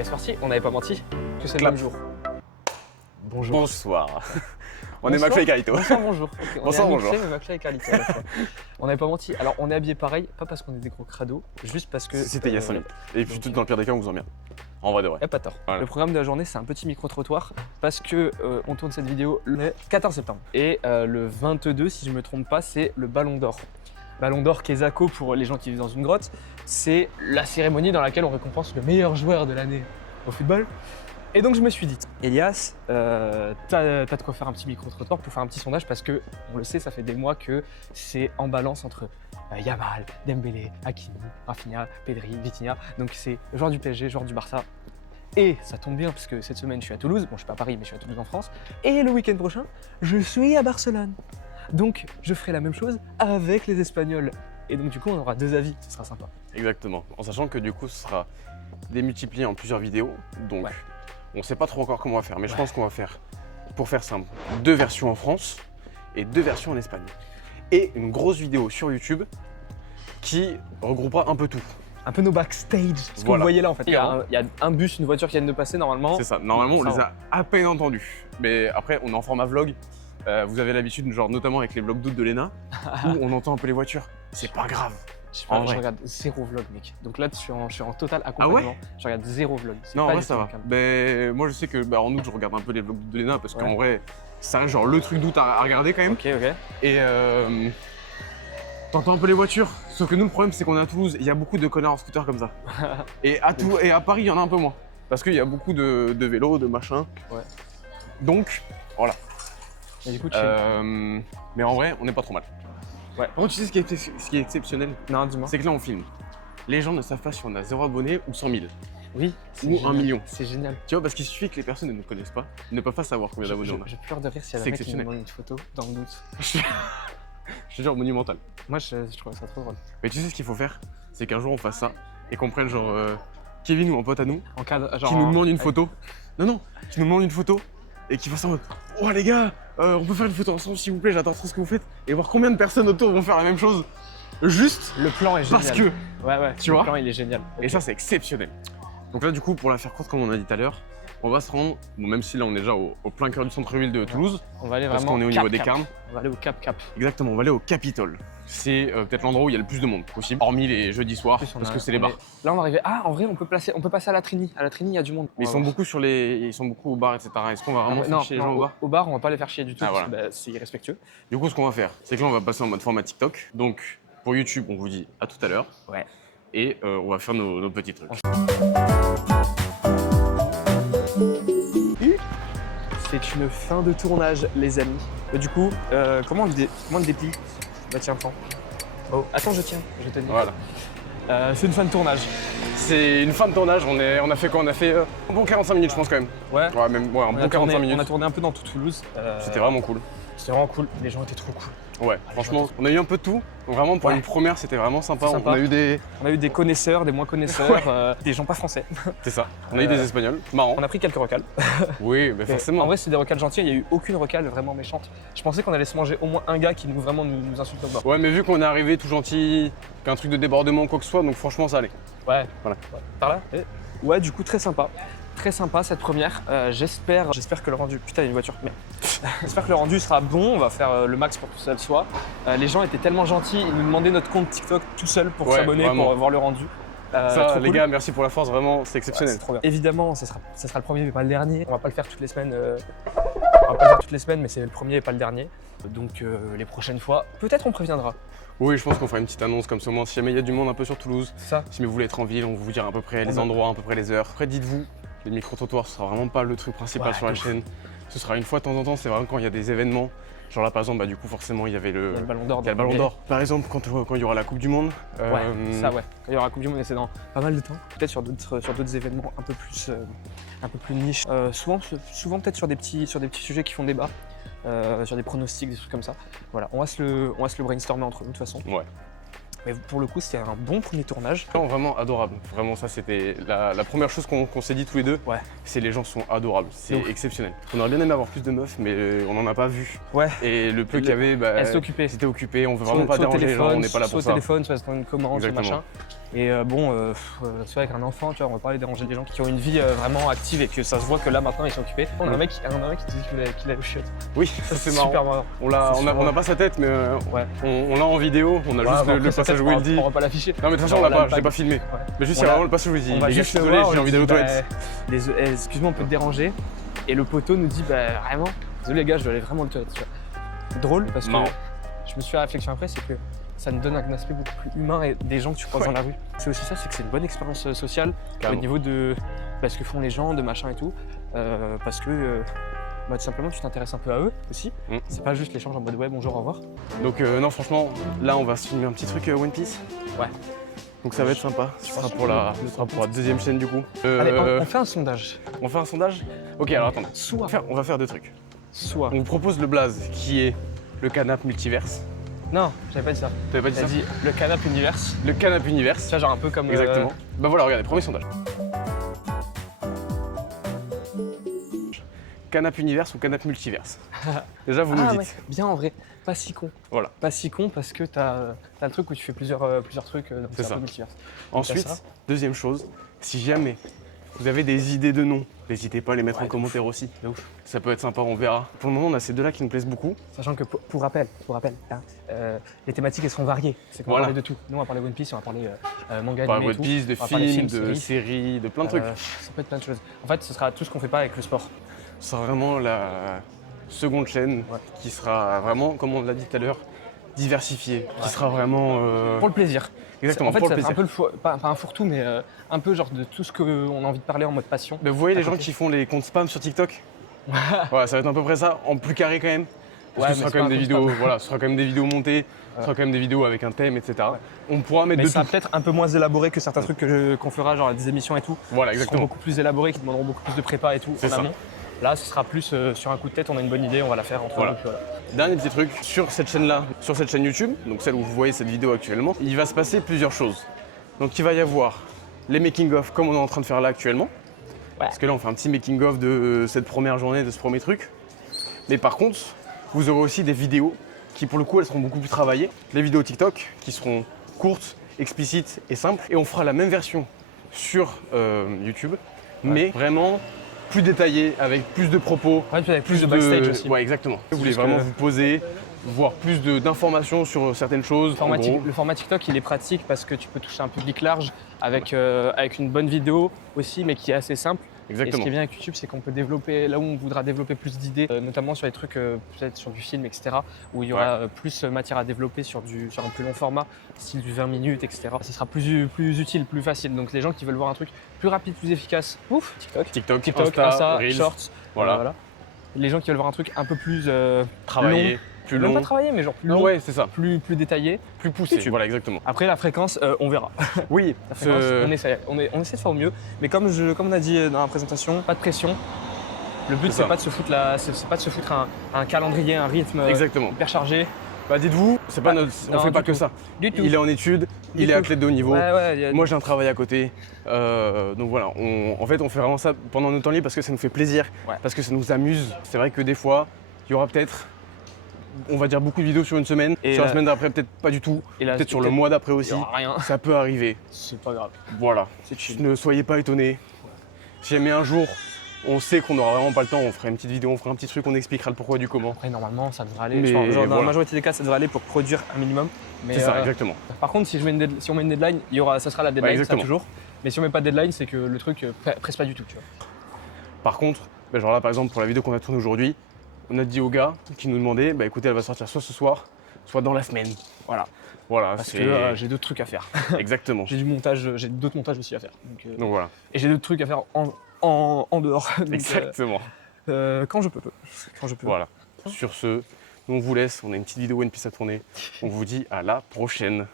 bah c'est parti, on n'avait pas menti que c'est le Clap. même jour. Bonjour. Bonsoir. On est McFly et Carlito. Bonsoir, bonjour. Okay, Bonsoir, on est bonjour. mais McFly et Carlito à la fois. On n'avait pas menti. Alors on est habillés pareil, pas parce qu'on est des gros crados, juste parce que. C'était il y a 5 minutes. Et puis donc, tout dans le pire des cas, on vous emmerde. En vrai de vrai. Y a pas tort. Voilà. Le programme de la journée, c'est un petit micro-trottoir parce que on tourne cette vidéo le 14 septembre. Et le 22, si je me trompe pas, c'est le Ballon d'Or. Ballon d'Or Kezako pour les gens qui vivent dans une grotte, c'est la cérémonie dans laquelle on récompense le meilleur joueur de l'année au football. Et donc je me suis dit, Elias, t'as de quoi faire un petit micro-trottoir pour faire un petit sondage parce que, on le sait, ça fait des mois que c'est en balance entre Yamal, Dembélé, Hakimi, Rafinha, Pedri, Vitinha. Donc c'est joueur du PSG, joueur du Barça. Et ça tombe bien parce que cette semaine je suis à Toulouse, bon je suis pas à Paris mais je suis à Toulouse en France. Et le week-end prochain, je suis à Barcelone. Donc je ferai la même chose avec les Espagnols. Et donc du coup on aura deux avis, ce sera sympa. Exactement. En sachant que du coup, ce sera démultiplié en plusieurs vidéos. Donc, Ouais. on sait pas trop encore comment on va faire. Mais je Ouais. pense qu'on va faire, pour faire simple, 2 versions en France et 2 versions en Espagne. Et une grosse vidéo sur YouTube qui regroupera un peu tout. Un peu nos backstage, ce que Voilà. vous voyez là en fait. Il y a un bus, une voiture qui vient de passer normalement. C'est ça. Normalement, on Ça les va. a à peine entendus. Mais après, on est en format vlog. Vous avez l'habitude, genre notamment avec les vlogs d'août de Léna, où on entend un peu les voitures. C'est pas grave. En Je vrai. regarde zéro vlog mec. Donc là je suis en total accompagnement. Je regarde zéro vlog. C'est Non, en pas vrai, du ça tout va. mon calme. Mais moi, je sais que en août, je regarde un peu les vlogs de Léna parce Ouais. qu'en vrai, c'est un genre le truc d'août à regarder quand même. Ok, ok. Et t'entends un peu les voitures. Sauf que nous, le problème, c'est qu'on est à Toulouse. Il y a beaucoup de connards en scooter comme ça. Et à Paris, il y en a un peu moins. Parce qu'il y a beaucoup de vélos, de machins. Ouais. Donc, voilà. Et du coup, chill. Mais en vrai, on n'est pas trop mal. Ouais. Par contre, tu sais ce qui est exceptionnel, Non, dis-moi. c'est que là, on filme. Les gens ne savent pas si on a 0 abonnés ou 100 000. Oui, c'est Ou génial. 1 million. C'est génial. Tu vois, parce qu'il suffit que les personnes ne nous connaissent pas, ils ne peuvent pas savoir combien d'abonnés on a. Je pleure de rire s'il y a C'est un mec qui me exceptionnel. demande une photo dans le doute. Je te jure, monumental. Moi, je trouve ça trop drôle. Mais tu sais ce qu'il faut faire, c'est qu'un jour on fasse ça et qu'on prenne genre Kevin ou un pote à nous En cadre, genre. qui nous demande une photo. Non, qui nous demande une photo et qui fasse en mode oh les gars, on peut faire une photo ensemble s'il vous plaît, j'adore trop ce que vous faites et voir combien de personnes autour vont faire la même chose. Juste Le plan est génial. parce que. Ouais, Tu le vois plan il est génial. Et ça c'est exceptionnel. Donc là du coup pour la faire courte comme on a dit tout à l'heure, on va se rendre, bon, même si là on est déjà au plein cœur du centre-ville de Toulouse, On va aller parce vraiment. qu'on est au niveau cap, des cap. Carmes. On va aller au Cap. Exactement, on va aller au Capitole. C'est peut-être l'endroit où il y a le plus de monde possible, hormis les jeudis soirs, En plus, parce que c'est les bars. Là, on va arriver. Ah, en vrai, on peut passer à la Trini. À la Trini, il y a du monde. Mais ils sont beaucoup au bar, etc. Est-ce qu'on va vraiment faire non, chier les gens au bar? Au bar, on va pas les faire chier du tout. Ah, parce voilà. que, bah, c'est irrespectueux. Du coup, ce qu'on va faire, c'est que là, on va passer en mode format TikTok. Donc, pour YouTube, on vous dit à tout à l'heure. Ouais. Et on va faire nos petits trucs. C'est une fin de tournage, les amis. Du coup, comment on le déplie? Bah tiens, prends. Oh, attends, je tiens. Je te dis. Voilà. C'est une fin de tournage. C'est une fin de tournage. On a fait quoi? On a fait un bon 45 minutes, je pense, quand même. Ouais. Ouais, même un On bon a 45 tourné, minutes. on a tourné un peu dans toute Toulouse. C'était vraiment cool. C'était vraiment cool. Les gens étaient trop cool. Ouais, franchement, on a eu un peu de tout. Donc, vraiment, pour Ouais. une première, c'était vraiment sympa. C'est sympa. On a eu des. On a eu des connaisseurs, des moins connaisseurs, des gens pas français. C'est ça. On a eu des Espagnols. Marrant. On a pris quelques recales. Oui, mais Mais forcément. En vrai, c'est des recales gentilles. Il n'y a eu aucune recale vraiment méchante. Je pensais qu'on allait se manger au moins un gars qui nous insulte au bord. Ouais, mais vu qu'on est arrivé tout gentil, qu'un truc de débordement ou quoi que ce soit, donc franchement, ça allait. Ouais. Voilà. Ouais. Par là. Ouais, du coup, très sympa. Très sympa cette première. J'espère que le rendu. Putain, il y a une voiture. Merde. J'espère que le rendu sera bon. On va faire le max pour que ça le soit. Les gens étaient tellement gentils. Ils nous demandaient notre compte TikTok tout seul pour Ouais, s'abonner, vraiment. pour voir le rendu. Ça, trop les cool. gars, merci pour la force, vraiment, c'est Ouais, exceptionnel. c'est trop bien. Évidemment, ça sera le premier mais pas le dernier. On va pas le faire toutes les semaines. On va pas le faire toutes les semaines, mais c'est le premier et pas le dernier. Donc les prochaines fois, peut-être on préviendra. Oui, je pense qu'on fera une petite annonce comme ça, au moins, si jamais il y a du monde un peu sur Toulouse, C'est ça. si jamais vous voulez être en ville, on vous dira à peu près les Ouais. endroits, à peu près les heures. Après, dites-vous, les micro-trottoirs, ce sera vraiment pas le truc principal Ouais, sur la de ouf. chaîne. Ce sera une fois de temps en temps, c'est vraiment quand il y a des événements. Genre là, par exemple, du coup, forcément, il y avait Il y a le Ballon d'Or. il y a le Ballon d'Or. Par exemple, quand il y aura la Coupe du Monde. Ouais, ça ouais. Quand il y aura la Coupe du Monde, c'est dans pas mal de temps. Peut-être sur d'autres événements un peu plus niche. Souvent peut-être sur des petits sujets qui font débat, sur des pronostics, des trucs comme ça. Voilà, on va se le brainstormer entre nous de toute façon. Ouais. Mais pour le coup, c'était un bon premier tournage. Non, vraiment adorable. Vraiment, ça, c'était la première chose qu'on s'est dit tous les deux. Ouais. C'est les gens sont adorables. C'est Donc. exceptionnel. On aurait bien aimé avoir plus de meufs, mais on n'en a pas vu. Ouais. Et le peu qu'il y avait, bah, Elle s'est occupée. c'était occupé. On veut vraiment pas Soit au déranger les gens, téléphone, on n'est pas là pour soit ça. au téléphone, soit dans une commande, soit Exactement. machin. Et c'est vrai qu'un enfant, tu vois, on va pas aller déranger des gens qui ont une vie vraiment active et que ça se voit que là maintenant ils sont occupés. On a un mec qui dit qu'il a au chiottes. Oui, ça c'est marrant. Super marrant. On n'a pas sa tête, mais Ouais. on l'a en vidéo. On a juste le passage où il dit. On va pas l'afficher. Non, mais de toute façon, on l'a pas, je l'ai pas filmé. Ouais. Mais juste, On il y a l'a- vraiment le passage où il dit. On va Les gars, je juste suis le désolé, voir, j'ai on envie lui d'aller aux dit, toilettes. excuse-moi, on peut te déranger. Et le poteau nous dit, bah vraiment, désolé les gars, je dois aller vraiment aux toilettes. Tu vois. Drôle parce que Marrant. je me suis fait la réflexion après, c'est que ça nous donne un aspect beaucoup plus humain et des gens que tu croises dans la rue. C'est aussi ça, c'est que c'est une bonne expérience sociale Carrément. au niveau de ce que font les gens, de machin et tout. Parce que tout simplement tu t'intéresses un peu à eux aussi. C'est pas juste l'échange en mode ouais, bonjour, au revoir. Donc, non, franchement, là, on va se filmer un petit truc One Piece. Ouais. Donc, ça va être sympa. Ce sera pour la deuxième chaîne du coup. Allez, on fait un sondage. On fait un sondage. Ok, alors attends. Soit, On va faire deux trucs. soit. On vous propose le blaze qui est le canap multiverse. Non, j'avais pas dit ça. T'avais pas dit T'as ça dit le canap universe. Le canap universe. Tu vois, genre un peu comme. Exactement. Bah voilà, regardez, premier sondage. Canap universe ou canap multiverse. Déjà, vous nous Ah dites. ouais, bien en vrai, pas si con. Voilà. Pas si con parce que t'as le truc où tu fais plusieurs trucs, donc C'est c'est ça. un peu multiverse. Ensuite, ça. deuxième chose, si jamais vous avez des idées de noms, n'hésitez pas à les mettre Ouais, en de commentaire aussi. De ouf. Ça peut être sympa, on verra. Pour le moment, on a ces deux-là qui nous plaisent beaucoup. Sachant que pour rappel, hein, les thématiques elles seront variées. C'est qu'on va Voilà. parler de tout. Nous on va parler One Piece, on va parler manga, On parle animé de et tout. One Piece, de On va parler films, de séries. séries, de plein de trucs. Ça peut être plein de choses. En fait, ce sera tout ce qu'on fait pas avec le sport. Ce sera vraiment la seconde chaîne Ouais. qui sera vraiment, comme on l'a dit tout à l'heure, diversifiée. Qui sera vraiment. Pour le plaisir. Exactement, En fait, pour ça le va être plaisir. un peu pas un fourre-tout, mais un peu genre de tout ce qu'on a envie de parler en mode passion. Mais vous voyez les À gens côté. qui font les comptes spam sur TikTok. Voilà, ça va être à peu près ça, en plus carré quand même. Parce Ouais, que ce mais sera c'est quand même pas des un vidéos, compte voilà, ce sera quand même des vidéos montées, ce sera quand même des vidéos avec un thème, etc. Ouais. On pourra mettre Mais de ça tout. va peut-être un peu moins élaboré que certains trucs qu'on fera, genre des émissions et tout. Voilà, Qui seront exactement. beaucoup plus élaborés, qui demanderont beaucoup plus de prépa et tout C'est en ça. amont. Là, ce sera plus sur un coup de tête, on a une bonne idée, on va la faire entre Voilà. nous. Voilà. Dernier petit truc, sur cette chaîne-là, sur cette chaîne YouTube, donc celle où vous voyez cette vidéo actuellement, il va se passer plusieurs choses. Donc il va y avoir les making-of comme on est en train de faire là actuellement. Parce que là on fait un petit making-of de cette première journée, de ce premier truc. Mais par contre, vous aurez aussi des vidéos qui pour le coup elles seront beaucoup plus travaillées. Les vidéos TikTok qui seront courtes, explicites et simples. Et on fera la même version sur YouTube, mais vraiment plus détaillée, avec plus de propos. Ouais, puis avec plus de backstage aussi. Ouais, exactement. Vous voulez Parce vraiment que- vous poser, voir plus d'informations sur certaines choses. En gros. Le format TikTok, il est pratique parce que tu peux toucher un public large avec une bonne vidéo aussi, mais qui est assez simple. Et ce Exactement. qui est bien avec YouTube, c'est qu'on peut développer là où on voudra développer plus d'idées, notamment sur les trucs peut-être sur du film, etc., où il y aura plus matière à développer sur un plus long format, style du 20 minutes, etc. Ce sera plus utile, plus facile. Donc les gens qui veulent voir un truc plus rapide, plus efficace, ouf, TikTok, TikTok, Insta, Reels, Shorts, voilà. Les gens qui veulent voir un truc un peu plus Travailler, long, plus même long. pas travaillé, mais genre plus Ah long, ouais, c'est ça. plus détaillé. Plus poussé. YouTube. Voilà, exactement. Après la fréquence, on verra. Oui, La fréquence, on essaie de faire au mieux, mais comme on a dit dans la présentation, pas de pression. Le but C'est ça. c'est pas de se foutre c'est pas de se foutre un calendrier, un rythme exactement. hyper chargé. Bah dites-vous, c'est pas Bah, on non, fait pas du que tout. ça. Du tout. Il est en études, Du il est tout. athlète de haut niveau. Ouais, Moi j'ai un travail à côté. Donc voilà, en fait on fait vraiment ça pendant nos temps libres parce que ça nous fait plaisir, Ouais. parce que ça nous amuse. C'est vrai que des fois, il y aura peut-être, on va dire beaucoup de vidéos sur une semaine, Et sur la là- semaine d'après peut-être pas du tout, Et là, peut-être sur le mois d'après il aussi. y aura rien. Ça peut arriver. C'est pas grave. Voilà. C'est chill. Ne soyez pas étonnés. Si jamais un jour on sait qu'on n'aura vraiment pas le temps, on fera une petite vidéo, on fera un petit truc, on expliquera le pourquoi du comment. Après normalement ça devrait aller. Mais Genre, dans la voilà. majorité des cas ça devrait aller pour produire un minimum. Mais C'est ça, exactement. par contre si on met une deadline, ça sera la deadline, ça exactement. toujours. Mais si on met pas de deadline, c'est que le truc presse pas du tout, tu vois. Par contre, bah, genre là par exemple pour la vidéo qu'on a tournée aujourd'hui, on a dit aux gars qui nous demandaient, bah écoutez elle va sortir soit ce soir, soit dans la semaine. Voilà. Voilà, Parce c'est que j'ai d'autres trucs à faire. exactement. J'ai d'autres montages aussi à faire. Donc voilà, Et j'ai d'autres trucs à faire en dehors. Donc, exactement. quand je peux. Quand je peux. Voilà. Sur ce, nous on vous laisse, on a une petite vidéo One Piece à tourner. On vous dit à la prochaine.